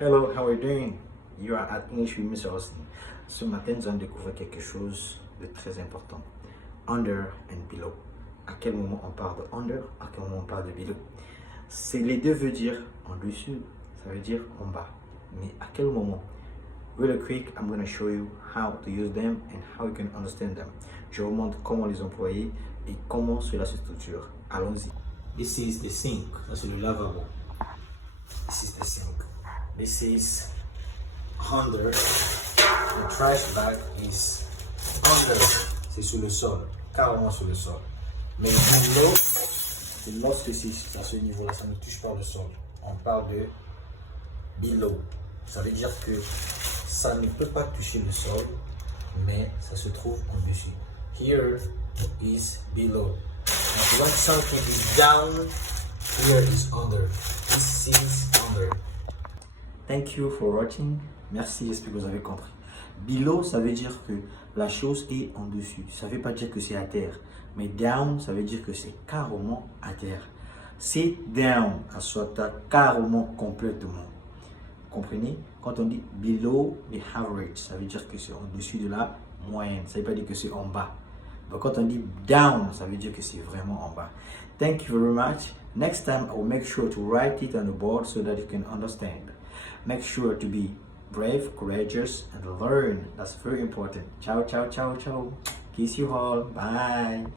Hello, how are you doing? You are at English with Mr. Austin. Ce matin, nous allons découvrir quelque chose de très important. Under and below. À quel moment on parle de under, à quel moment on parle de below. C'est les deux veut dire en dessus, ça veut dire en bas. Mais à quel moment? Really quick, I'm going to show you how to use them and how you can understand them. Je vous montre comment les employer et comment cela se structure. Allons-y. This is the sink. Ça c'est le lavabo. This is the sink. This is under. The trash bag is under. C'est sur le sol, carrément sur le sol. Mais below, c'est lorsque c'est à ce niveau-là, ça ne touche pas le sol. On parle de below. Ça veut dire que ça ne peut pas toucher le sol, mais ça se trouve en dessus. Here is below. And when something is down, here is under. This is under. Thank you for watching. Merci, j'espère que vous avez compris. Below, ça veut dire que la chose est en dessus. Ça ne veut pas dire que c'est à terre. Mais down, ça veut dire que c'est carrément à terre. Sit down, assois carrément complètement. Comprenez? Quand on dit below the average, ça veut dire que c'est en dessus de la moyenne. Ça ne veut pas dire que c'est en bas. Mais quand on dit down, ça veut dire que c'est vraiment en bas. Thank you very much. Next time, I will make sure to write it on the board so that you can understand. Make sure to be brave, courageous, and learn. That's very important. Ciao, ciao, ciao, ciao. Kiss you all. Bye.